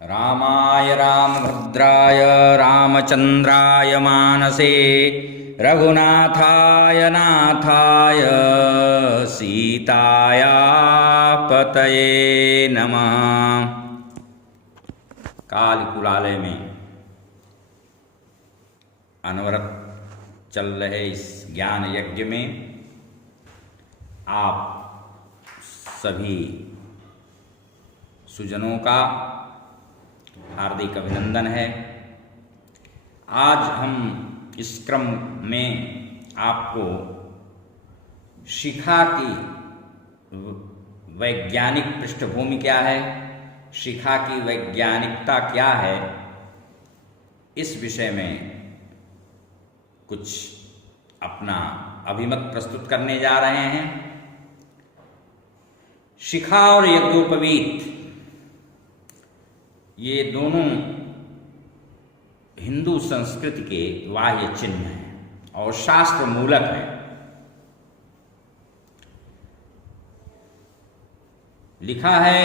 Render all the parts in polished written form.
रामाय रामभद्राय रामचन्द्राय मानसे रघुनाथाय नाथाय सीताया पतये नमः। कालकुलालय में अनवरत चल रहे इस ज्ञान यज्ञ में आप सभी सुजनों का हार्दिक अभिनंदन है। आज हम इस क्रम में आपको शिखा की वैज्ञानिक पृष्ठभूमि क्या है, शिखा की वैज्ञानिकता क्या है, इस विषय में कुछ अपना अभिमत प्रस्तुत करने जा रहे हैं। शिखा और यज्ञोपवीत ये दोनों हिंदू संस्कृति के बाह्य चिन्ह हैं और शास्त्र मूलक हैं। लिखा है,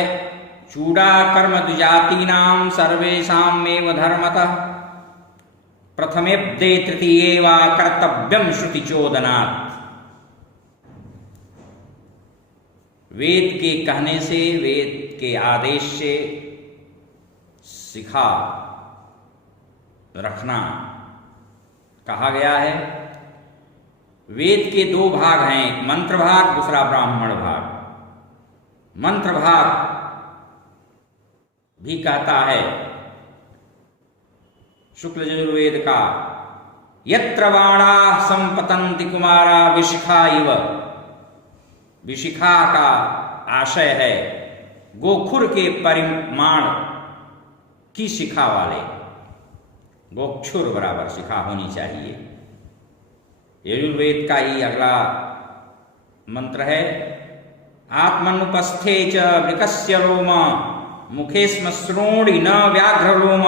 चूड़ा कर्म द्विजातीनां सर्वेषामेव धर्मतः प्रथमेब्दे तृतीये वा कर्तव्यं श्रुतिचोदनात्। वेद के कहने से, वेद के आदेश से शिखा रखना कहा गया है। वेद के दो भाग हैं, एक मंत्र भाग, दूसरा ब्राह्मण भाग। मंत्र भाग भी कहता है शुक्ल यजुर्वेद का, यत्र बाणा संपतन्ति कुमारा विशिखा इव। विशिखा का आशय है गोखुर के परिमाण की शिखा वाले, गोक्षुर बराबर शिखा होनी चाहिए। यजुर्वेद का ही अगला मंत्र है, आत्मनुपस्थे च वृकस्य रोम मुखे स्म श्रोणि न व्याघ्र रोम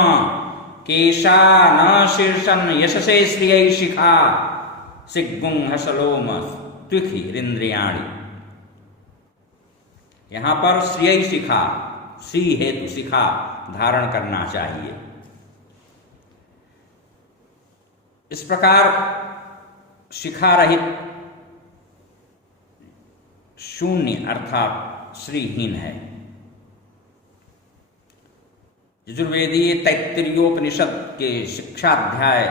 केशा न शीर्षन यशसे श्रियै शिखा सिग्गुं हसलोम त्विखिरिन्द्रियाणि। यहां पर श्रियै शिखा, सी हेतु शिखा धारण करना चाहिए। इस प्रकार शिखा रहित शून्य अर्थात श्रीहीन है। यजुर्वेदीय तैत्तिरीयोपनिषद के शिक्षाध्याय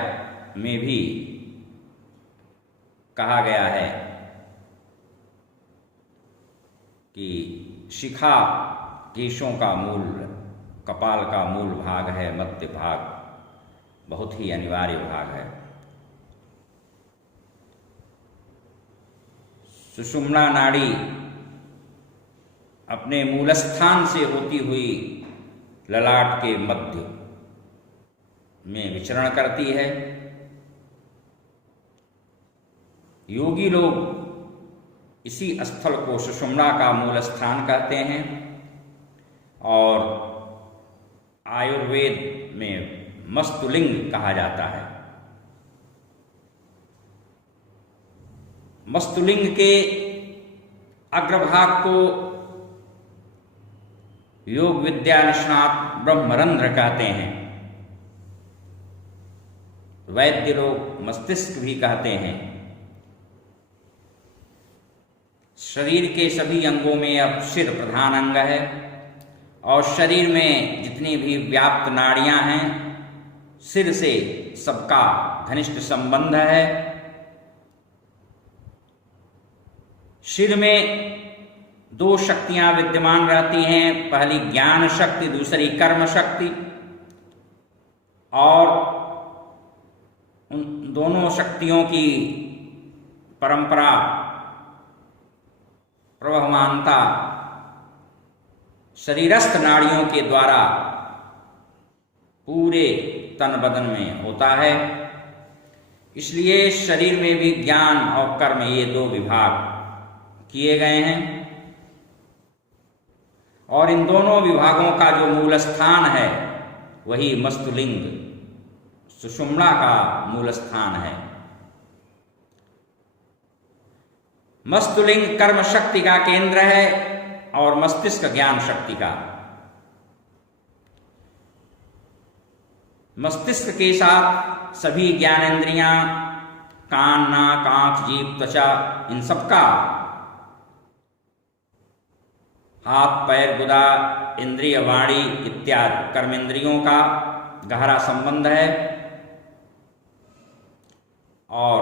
में भी कहा गया है कि शिखा केशों का मूल, कपाल का मूल भाग है, मध्य भाग बहुत ही अनिवार्य भाग है। सुषुम्ना नाड़ी अपने मूल स्थान से होती हुई ललाट के मध्य में विचरण करती है। योगी लोग इसी स्थल को सुषुम्ना का मूल स्थान कहते हैं और आयुर्वेद में मस्तुलिंग कहा जाता है। मस्तुलिंग के अग्रभाग को योग विद्या निष्णात ब्रह्मरंध्र कहते हैं। वैद्य लोग मस्तिष्क भी कहते हैं। शरीर के सभी अंगों में अब सिर प्रधान अंग है और शरीर में जितनी भी व्याप्त नाड़ियां हैं, सिर से सबका घनिष्ठ संबंध है। सिर में दो शक्तियां विद्यमान रहती हैं, पहली ज्ञान शक्ति, दूसरी कर्म शक्ति, और उन दोनों शक्तियों की परंपरा प्रवहमानता शरीरस्थ नाड़ियों के द्वारा पूरे तन बदन में होता है। इसलिए शरीर में भी ज्ञान और कर्म ये दो विभाग किए गए हैं और इन दोनों विभागों का जो मूल स्थान है वही मस्तुलिंग सुषुम्ना का मूल स्थान है। मस्तुलिंग कर्म शक्ति का केंद्र है और मस्तिष्क ज्ञान शक्ति का। मस्तिष्क के साथ सभी ज्ञानेंद्रियां, कान, नाक, आंख, जीभ, त्वचा, इन सबका हाथ, पैर, गुदा, इंद्रिय, वाणी इत्यादि कर्मेंद्रियों का गहरा संबंध है। और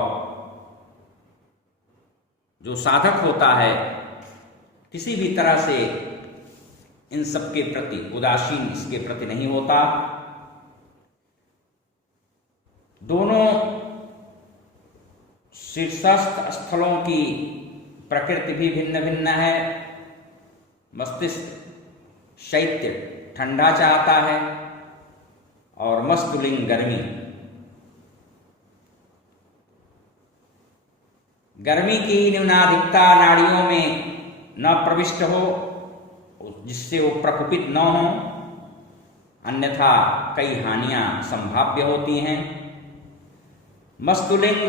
जो साधक होता है किसी भी तरह से इन सब के प्रति उदासीन इसके प्रति नहीं होता। दोनों शीर्षस्थ स्थलों की प्रकृति भी भिन्न भिन्न है। मस्तिष्क शैत्य ठंडा चाहता है और मस्तुलिंग गर्मी। गर्मी की न्यूनाधिकता नाड़ियों में न प्रविष्ट हो, जिससे वो प्रकुपित न हो, अन्यथा कई हानियां संभाव्य होती हैं। मस्तुलिंग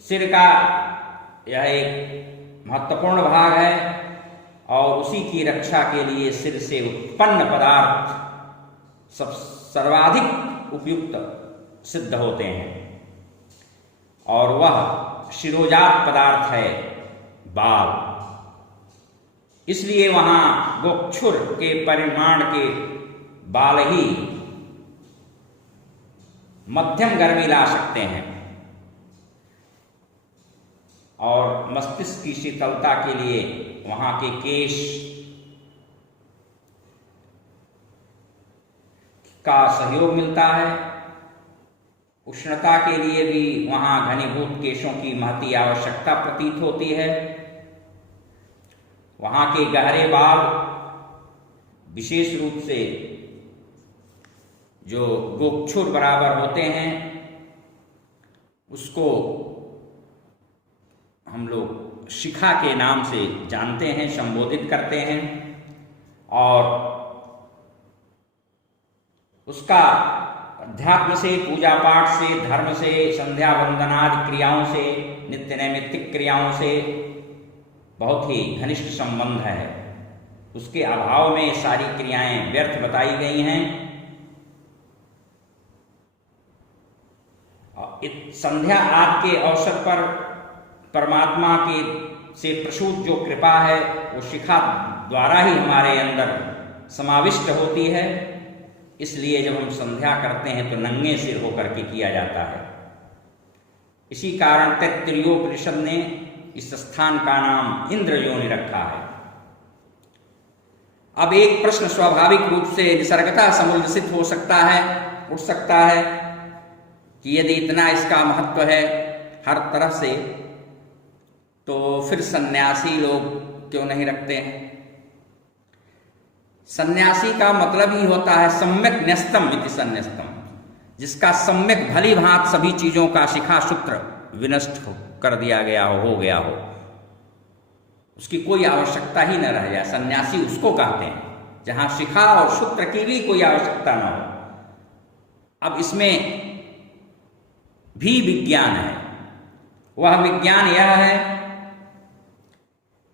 सिर का यह एक महत्वपूर्ण भाग है और उसी की रक्षा के लिए सिर से उत्पन्न पदार्थ सर्वाधिक उपयुक्त सिद्ध होते हैं और वह शिरोजात पदार्थ है, बाल। इसलिए वहां गोक्षुर के परिमाण के बाल ही मध्यम गर्मी ला सकते हैं और मस्तिष्क की शीतलता के लिए वहां के केश का सहयोग मिलता है। उष्णता के लिए भी वहां घनीभूत केशों की महती आवश्यकता प्रतीत होती है। वहां के गहरे बाल विशेष रूप से जो गोक्षुर बराबर होते हैं उसको हम लोग शिखा के नाम से जानते हैं, संबोधित करते हैं और उसका अध्यात्म से, पूजा पाठ से, धर्म से, संध्या वंदनादि क्रियाओं से, नित्य नैमित्तिक क्रियाओं से बहुत ही घनिष्ठ संबंध है। उसके अभाव में सारी क्रियाएं व्यर्थ बताई गई हैं। संध्या आदि के अवसर पर परमात्मा के से प्रसूत जो कृपा है वो शिखा द्वारा ही हमारे अंदर समाविष्ट होती है। इसलिए जब हम संध्या करते हैं तो नंगे सिर होकर के किया जाता है। इसी कारण तैत्तिरीयोपनिषद ने इस स्थान का नाम इंद्र योनि रखा है। अब एक प्रश्न स्वाभाविक रूप से निसर्गतः समुल्लसित हो सकता है, उठ सकता है कि यदि इतना इसका महत्व है हर तरफ से, तो फिर सन्यासी लोग क्यों नहीं रखते हैं? सन्यासी का मतलब ही होता है सम्यक न्यस्तम इति सन्यस्तम, जिसका सम्यक भली भांत सभी चीजों का शिखा सूत्र विनष्ट कर दिया गया हो गया हो, उसकी कोई आवश्यकता ही न रह जाए। सन्यासी उसको कहते हैं जहां शिखा और सूत्र की भी कोई आवश्यकता न हो। अब इसमें भी विज्ञान है। वह विज्ञान यह है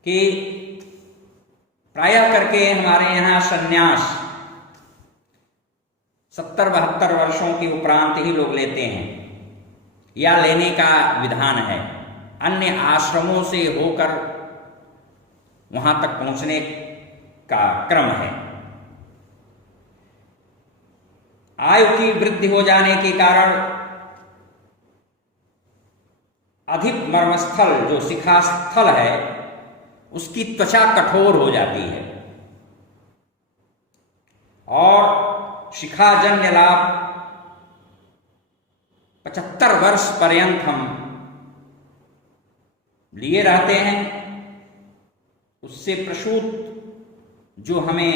कि प्रायः करके हमारे यहाँ सन्यास 70-72 वर्षों के उपरांत ही लोग लेते हैं या लेने का विधान है। अन्य आश्रमों से होकर वहां तक पहुंचने का क्रम है। आयु की वृद्धि हो जाने के कारण अधिक मर्मस्थल जो शिखा स्थल है उसकी त्वचा कठोर हो जाती है और शिखाजन्य लाभ 75 वर्ष पर्यंत हम लिए रहते हैं। उससे प्रसूत जो हमें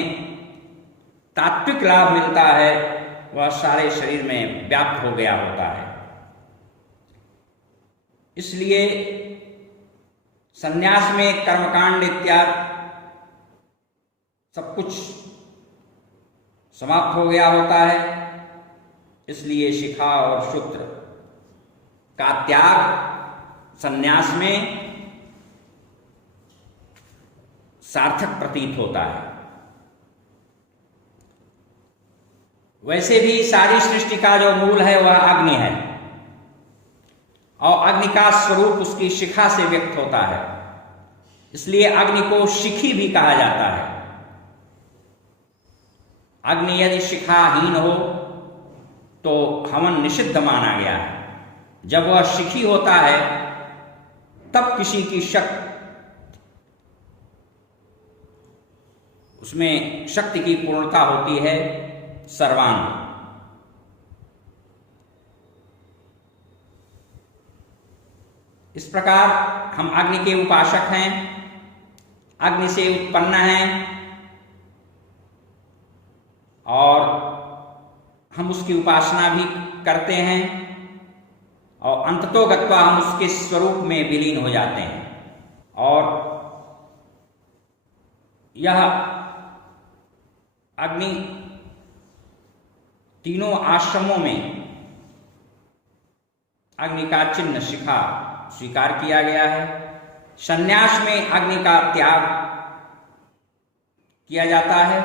तात्विक लाभ मिलता है वह सारे शरीर में व्याप्त हो गया होता है। इसलिए संन्यास में कर्मकांड इत्यादि सब कुछ समाप्त हो गया होता है। इसलिए शिखा और सूत्र का त्याग संन्यास में सार्थक प्रतीत होता है। वैसे भी सारी सृष्टि का जो मूल है वह अग्नि है, और अग्नि का स्वरूप उसकी शिखा से व्यक्त होता है, इसलिए अग्नि को शिखी भी कहा जाता है। अग्नि यदि शिखाहीन हो तो हवन निषिद्ध माना गया है। जब वह शिखी होता है तब किसी की शक्ति, उसमें शक्ति की पूर्णता होती है सर्वांग। इस प्रकार हम अग्नि के उपासक हैं, अग्नि से उत्पन्न हैं, और हम उसकी उपासना भी करते हैं, और अंततो गत्वा हम उसके स्वरूप में विलीन हो जाते हैं। और यह अग्नि तीनों आश्रमों में अग्नि का चिन्ह शिखा स्वीकार किया गया है। संन्यास में अग्नि का त्याग किया जाता है,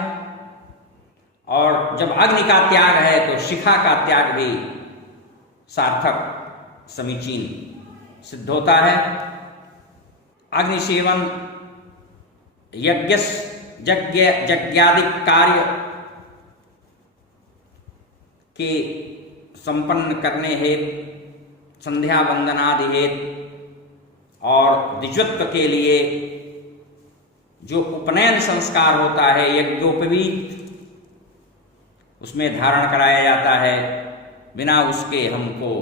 और जब अग्नि का त्याग है तो शिखा का त्याग भी सार्थक समीचीन सिद्ध होता है। अग्नि सेवन यज्ञादि कार्य के संपन्न करने हेतु, संध्या वंदनादि हेतु और द्विजत्व के लिए जो उपनयन संस्कार होता है यज्ञोपवीत, उसमें धारण कराया जाता है। बिना उसके हमको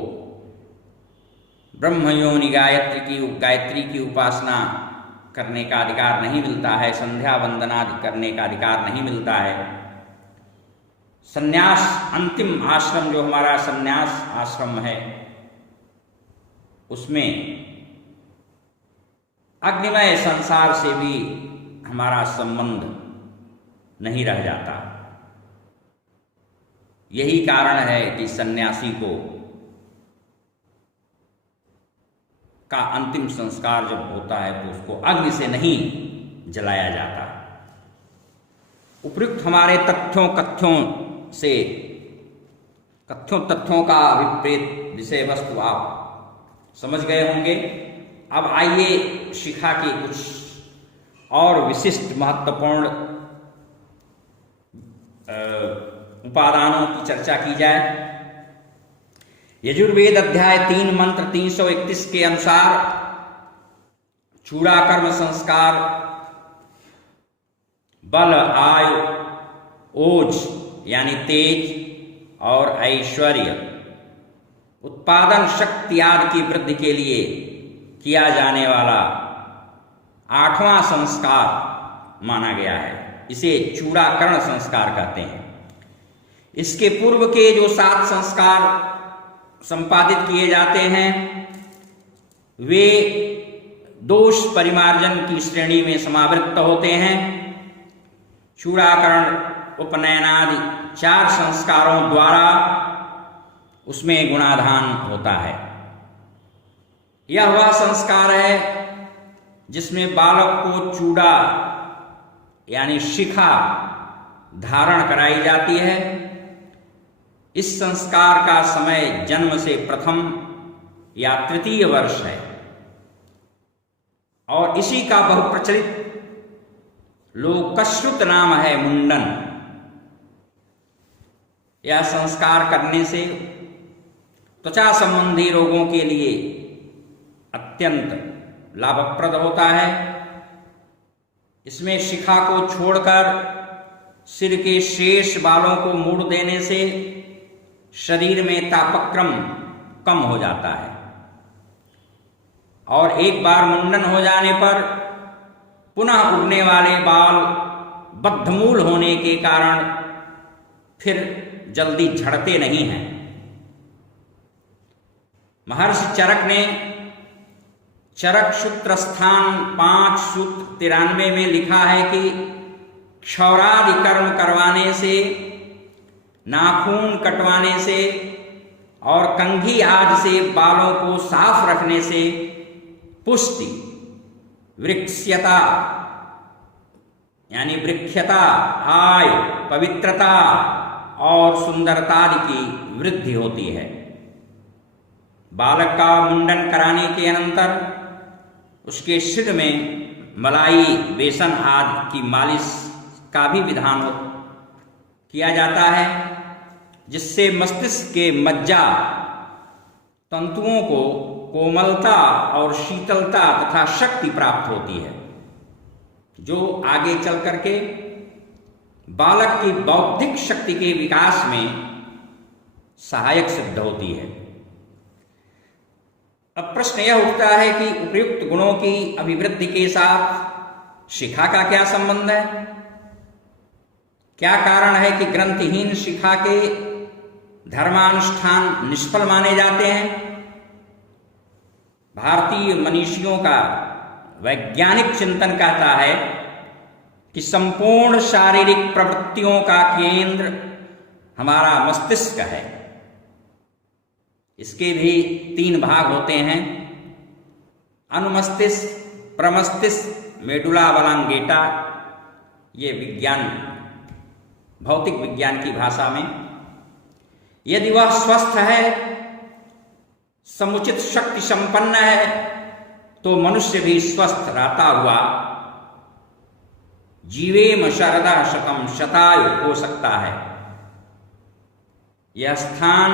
ब्रह्मयोनि गायत्री की उपासना करने का अधिकार नहीं मिलता है, संध्या वंदनादि करने का अधिकार नहीं मिलता है। संन्यास, अंतिम आश्रम जो हमारा संन्यास आश्रम है, उसमें अग्निमय संसार से भी हमारा संबंध नहीं रह जाता। यही कारण है कि सन्यासी का अंतिम संस्कार जब होता है तो उसको अग्नि से नहीं जलाया जाता। उपयुक्त हमारे तथ्यों तथ्यों का विपरीत विषय वस्तु आप समझ गए होंगे। अब आइए शिखा की कुछ और विशिष्ट महत्वपूर्ण उपादानों की चर्चा की जाए। यजुर्वेद अध्याय 3 मंत्र 331 के अनुसार चूड़ाकर्म संस्कार बल, आयु, ओज यानी तेज और ऐश्वर्य, उत्पादन शक्ति आदि की वृद्धि के लिए किया जाने वाला 8वां संस्कार माना गया है। इसे चूड़ाकरण संस्कार कहते हैं। इसके पूर्व के जो 7 संस्कार संपादित किए जाते हैं वे दोष परिमार्जन की श्रेणी में समावृत्त होते हैं। चूड़ाकरण उपनयनादि 4 संस्कारों द्वारा उसमें गुणाधान होता है। यह वह संस्कार है जिसमें बालक को चूड़ा यानी शिखा धारण कराई जाती है। इस संस्कार का समय जन्म से प्रथम या तृतीय वर्ष है, और इसी का बहुप्रचलित लोकश्रुत नाम है मुंडन। यह संस्कार करने से त्वचा संबंधी रोगों के लिए अत्यंत लाभप्रद होता है। इसमें शिखा को छोड़कर सिर के शेष बालों को मोड़ देने से शरीर में तापक्रम कम हो जाता है, और एक बार मुंडन हो जाने पर पुनः उगने वाले बाल बद्धमूल होने के कारण फिर जल्दी झड़ते नहीं हैं। महर्षि चरक ने चरक सूत्र स्थान 5 सूत्र 93 में लिखा है कि क्षौरादि कर्म करवाने से, नाखून कटवाने से और कंघी आदि से बालों को साफ रखने से पुष्टि, वृक्षता यानी वृक्षता, आय, पवित्रता और सुंदरता आदि की वृद्धि होती है। बालक का मुंडन कराने के अनंतर उसके सिर में मलाई, बेसन आदि की मालिश का भी विधान किया जाता है, जिससे मस्तिष्क के मज्जा तंतुओं को कोमलता और शीतलता तथा शक्ति प्राप्त होती है, जो आगे चल करके बालक की बौद्धिक शक्ति के विकास में सहायक सिद्ध होती है। अब प्रश्न यह उठता है कि उपयुक्त गुणों की अभिवृद्धि के साथ शिखा का क्या संबंध है? क्या कारण है कि ग्रंथहीन शिखा के धर्मानुष्ठान निष्फल माने जाते हैं? भारतीय मनीषियों का वैज्ञानिक चिंतन कहता है कि संपूर्ण शारीरिक प्रवृत्तियों का केंद्र हमारा मस्तिष्क है। इसके भी 3 भाग होते हैं, अनुमस्तिष्क, प्रमस्तिष्क, मेडुला ऑब्लांगेटा। ये विज्ञान, भौतिक विज्ञान की भाषा में, यदि वह स्वस्थ है, समुचित शक्ति संपन्न है, तो मनुष्य भी स्वस्थ रहता हुआ जीवेम शरदः शतम शतायु हो सकता है। यह स्थान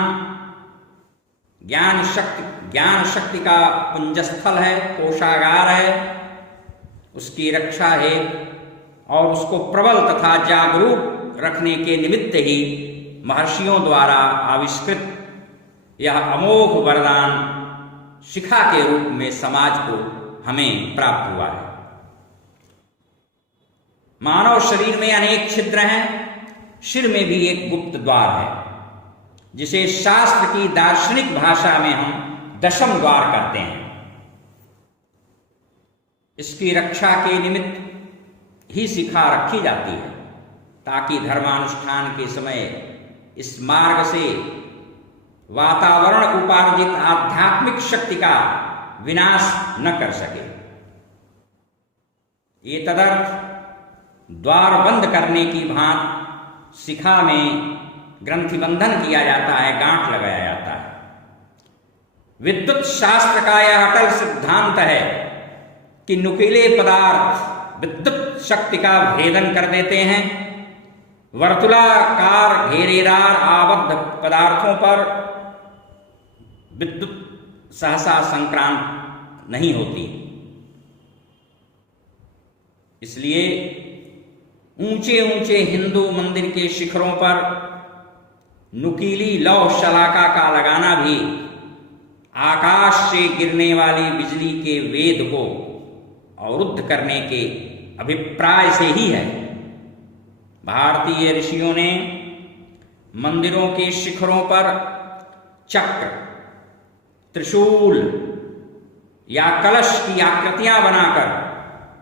ज्ञान शक्ति का पुंजस्थल है, कोषागार है। उसकी रक्षा है और उसको प्रबल तथा जागरूक रखने के निमित्त ही महर्षियों द्वारा आविष्कृत यह अमोघ वरदान शिखा के रूप में समाज को हमें प्राप्त हुआ है। मानव शरीर में अनेक छिद्र हैं, सिर में भी एक गुप्त द्वार है, जिसे शास्त्र की दार्शनिक भाषा में हम दशम द्वार कहते हैं। इसकी रक्षा के निमित्त ही शिखा रखी जाती है, ताकि धर्मानुष्ठान के समय इस मार्ग से वातावरण उपार्जित आध्यात्मिक शक्ति का विनाश न कर सके। ये तदर्थ द्वार बंद करने की भांति शिखा में ग्रंथि बंधन किया जाता है, गांठ लगाया जाता है। विद्युत शास्त्र का यह अटल सिद्धांत है कि नुकीले पदार्थ विद्युत शक्ति का भेदन कर देते हैं। वर्तुलाकार घेरेदार आबद्ध पदार्थों पर विद्युत सहसा संक्रांत नहीं होती। इसलिए ऊंचे ऊंचे हिंदू मंदिर के शिखरों पर नुकीली लौह शलाका का लगाना भी आकाश से गिरने वाली बिजली के वेद को अवरुद्ध करने के अभिप्राय से ही है। भारतीय ऋषियों ने मंदिरों के शिखरों पर चक्र, त्रिशूल या कलश की आकृतियां बनाकर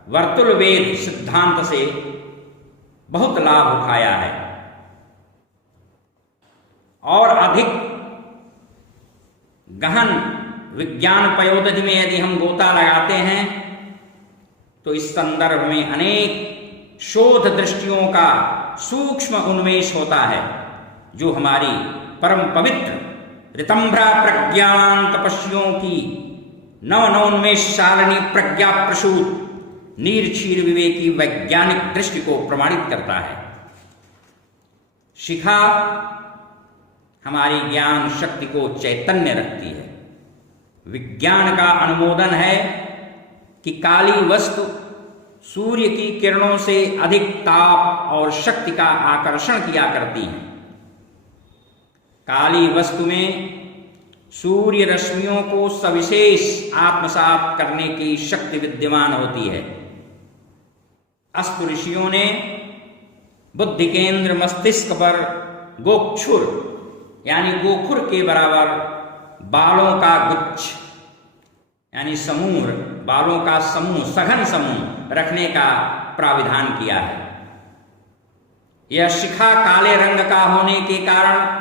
वर्तुल वेद सिद्धांत से बहुत लाभ उठाया है। और अधिक गहन विज्ञान पयोदधि में यदि हम गोता लगाते हैं तो इस संदर्भ में अनेक शोध दृष्टियों का सूक्ष्म उन्मेष होता है, जो हमारी परम पवित्र ऋतंभ्रा प्रज्ञान तपस्वियों की नवनोन्मेष शालिनी प्रज्ञा प्रसूत नीरक्षीर विवेकी वैज्ञानिक दृष्टि को प्रमाणित करता है। शिखा हमारी ज्ञान शक्ति को चैतन्य रखती है। विज्ञान का अनुमोदन है कि काली वस्तु सूर्य की किरणों से अधिक ताप और शक्ति का आकर्षण किया करती हैं। काली वस्तु में सूर्य रश्मियों को सविशेष आत्मसात करने की शक्ति विद्यमान होती है। अस्तु ऋषियों ने बुद्धि केंद्र मस्तिष्क पर गोक्षुर यानी गोखुर के बराबर बालों का गुच्छ यानी समूह, बालों का समूह, सघन समूह रखने का प्राविधान किया है। यह शिखा काले रंग का होने के कारण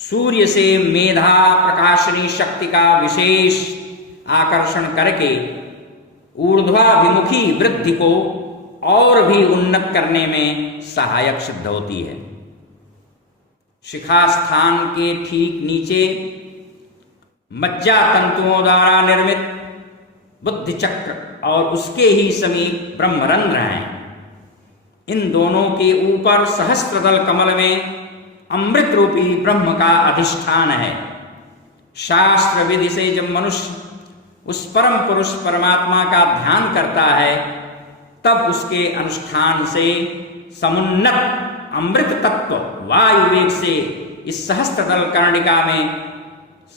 सूर्य से मेधा प्रकाशनी शक्ति का विशेष आकर्षण करके ऊर्ध्वाभिमुखी वृद्धि को और भी उन्नत करने में सहायक सिद्ध होती है। शिखा स्थान के ठीक नीचे मज्जा तंतुओं द्वारा निर्मित बुद्धि चक्र और उसके ही समीप ब्रह्मरंध्र हैं। इन दोनों के ऊपर सहस्त्रदल कमल में अमृत रूपी ब्रह्म का अधिष्ठान है। शास्त्र विधि से जब मनुष्य उस परम पुरुष परमात्मा का ध्यान करता है, तब उसके अनुष्ठान से समुन्नत अमृत तत्व वायु वेग से इस सहस्त्रदल कर्णिका में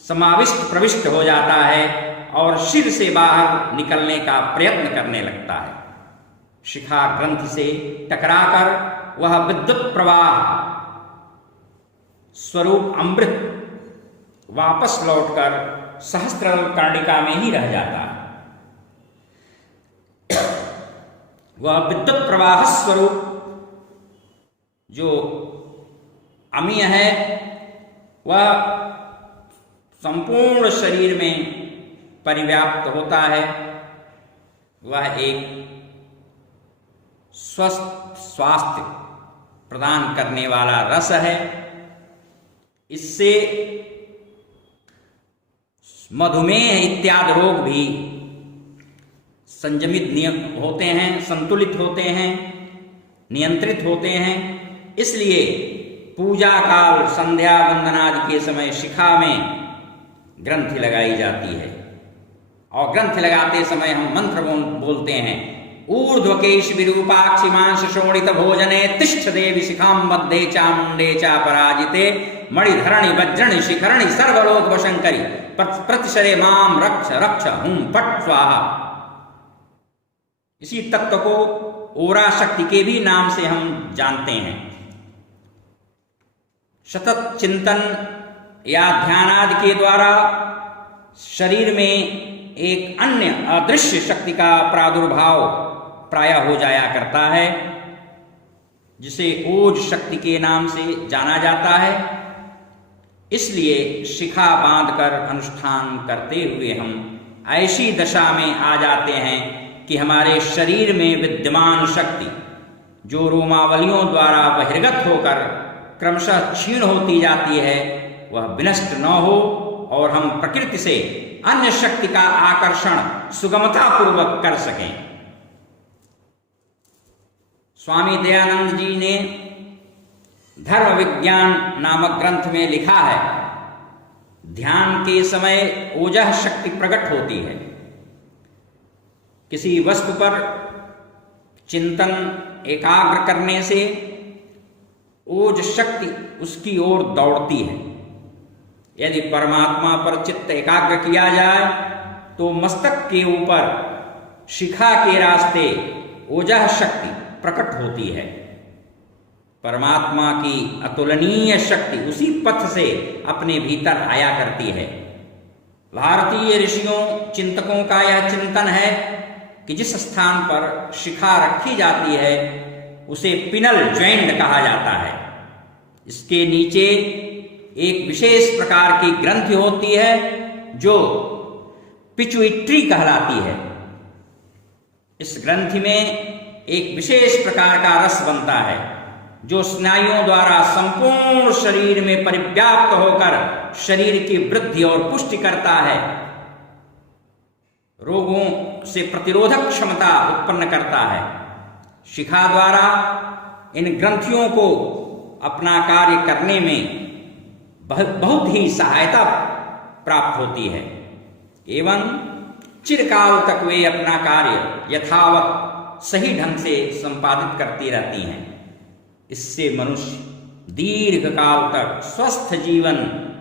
समाविष्ट प्रविष्ट हो जाता है और शिर से बाहर निकलने का प्रयत्न करने लगता है। शिखा ग्रंथि से टकराकर वह विद्युत प्रवाह स्वरूप अमृत वापस लौटकर सहस्त्रदल कर्णिका में ही रह जाता है। वह विद्युत प्रवाह स्वरूप जो अमीय है, वह संपूर्ण शरीर में परिव्याप्त होता है। वह एक स्वस्थ स्वास्थ्य प्रदान करने वाला रस है। इससे मधुमेह इत्यादि रोग भी संयमित होते हैं, संतुलित होते हैं, नियंत्रित होते हैं। इसलिए पूजा काल संध्या वंदनादि के समय शिखा में ग्रंथि लगाई जाती है और ग्रंथि लगाते समय हम मंत्र बोलते हैं, ऊर्ध्वकेश विरूपाक्षि मांस शोणित भोजने तिष्ठ देवी शिखाम मध्य चामुंडे चा पराजिते मणिधरणि वज्रणि शिखरणि सर्वलोक वशंकरी प्रतिशरे माम रक्ष रक्ष हुम पट स्वाहा। इसी तत्व को ओरा शक्ति के भी नाम से हम जानते हैं। सतत चिंतन या ध्यानादि के द्वारा शरीर में एक अन्य अदृश्य शक्ति का प्रादुर्भाव प्रायः हो जाया करता है, जिसे ओज शक्ति के नाम से जाना जाता है। इसलिए शिखा बांधकर अनुष्ठान करते हुए हम ऐसी दशा में आ जाते हैं कि हमारे शरीर में विद्यमान शक्ति जो रोमावलियों द्वारा बहिर्गत होकर क्रमशः क्षीण होती जाती है, वह विनष्ट न हो और हम प्रकृति से अन्य शक्ति का आकर्षण सुगमता पूर्वक कर सकें। स्वामी दयानंद जी ने धर्म विज्ञान नामक ग्रंथ में लिखा है, ध्यान के समय ओजः शक्ति प्रकट होती है। किसी वस्तु पर चिंतन एकाग्र करने से ओज शक्ति उसकी ओर दौड़ती है। यदि परमात्मा पर चित्त एकाग्र किया जाए तो मस्तक के ऊपर शिखा के रास्ते ओजः शक्ति प्रकट होती है। परमात्मा की अतुलनीय शक्ति उसी पथ से अपने भीतर आया करती है। भारतीय ऋषियों चिंतकों का यह चिंतन है कि जिस स्थान पर शिखा रखी जाती है उसे पिनल ज्वाइंट कहा जाता है। इसके नीचे एक विशेष प्रकार की ग्रंथि होती है जो पिट्यूटरी कहलाती है। इस ग्रंथि में एक विशेष प्रकार का रस बनता है जो स्नायुओं द्वारा संपूर्ण शरीर में परिव्याप्त होकर शरीर की वृद्धि और पुष्टि करता है, रोगों से प्रतिरोधक क्षमता उत्पन्न करता है। शिखा द्वारा इन ग्रंथियों को अपना कार्य करने में बहुत ही सहायता प्राप्त होती है एवं चिरकाल तक वे अपना कार्य यथावत सही ढंग से संपादित करती रहती हैं। इससे मनुष्य दीर्घ काल तक स्वस्थ जीवन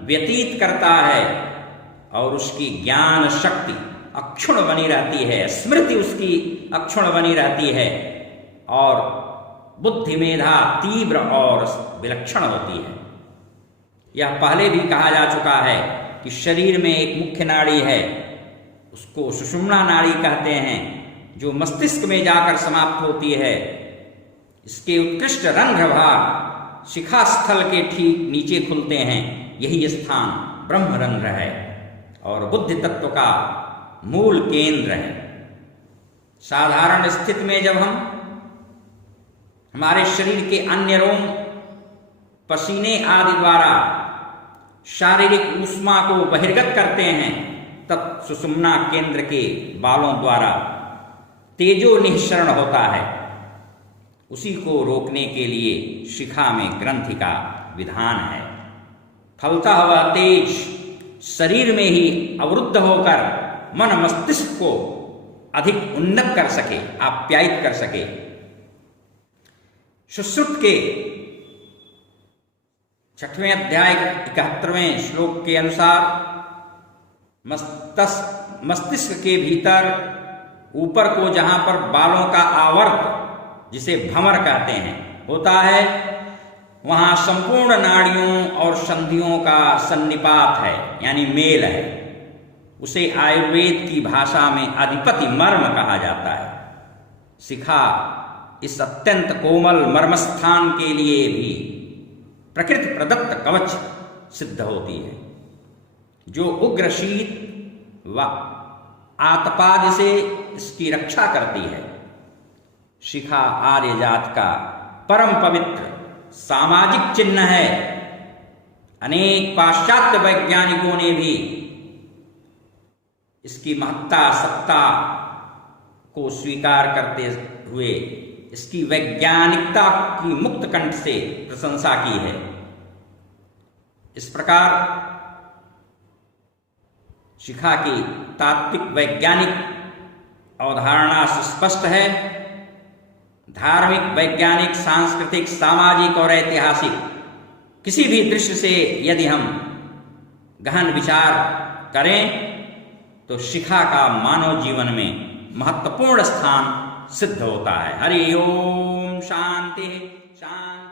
व्यतीत करता है और उसकी ज्ञान शक्ति अक्षुण्ण बनी रहती है, स्मृति उसकी अक्षुण्ण बनी रहती है और बुद्धि मेधा तीव्र और विलक्षण होती है। यह पहले भी कहा जा चुका है कि शरीर में एक मुख्य नाड़ी है, उसको सुषुम्ना नाड़ी कहते हैं, जो मस्तिष्क में जाकर समाप्त होती है। इसके उत्कृष्ट रंध्र भाग शिखा स्थल के ठीक नीचे खुलते हैं। यही स्थान ब्रह्मरंध्र है और बुद्धि तत्व का मूल केंद्र है। साधारण स्थिति में जब हम हमारे शरीर के अन्य रोम पसीने आदि द्वारा शारीरिक ऊष्मा को बहिर्गत करते हैं, तब सुषुम्ना केंद्र के बालों द्वारा तेजो निःसरण होता है। उसी को रोकने के लिए शिखा में ग्रंथि का विधान है। फलता हुआ तेज शरीर में ही अवरुद्ध होकर मन मस्तिष्क को अधिक उन्नत कर सके, आप्यायित कर सके। सुश्रुत के 6वें अध्याय 71वें श्लोक के अनुसार मस्तिष्क के भीतर ऊपर को जहां पर बालों का आवर्त, जिसे भंवर कहते हैं, होता है, वहां संपूर्ण नाड़ियों और संधियों का सन्निपात है, यानी मेल है। उसे आयुर्वेद की भाषा में अधिपति मर्म कहा जाता है। शिखा इस अत्यंत कोमल मर्मस्थान के लिए भी प्रकृति प्रदत्त कवच सिद्ध होती है, जो उग्र शीत व आतपाद से इसकी रक्षा करती है। शिखा आर्य जात का परम पवित्र सामाजिक चिन्ह है। अनेक पाश्चात्य वैज्ञानिकों ने भी इसकी महत्ता सत्ता को स्वीकार करते हुए इसकी वैज्ञानिकता की मुक्त कंठ से प्रशंसा की है। इस प्रकार शिखा की तात्विक वैज्ञानिक अवधारणा सुस्पष्ट है। धार्मिक, वैज्ञानिक, सांस्कृतिक, सामाजिक और ऐतिहासिक किसी भी दृश्य से यदि हम गहन विचार करें तो शिखा का मानव जीवन में महत्वपूर्ण स्थान सिद्ध होता है। हरि ओम। शांति शांति।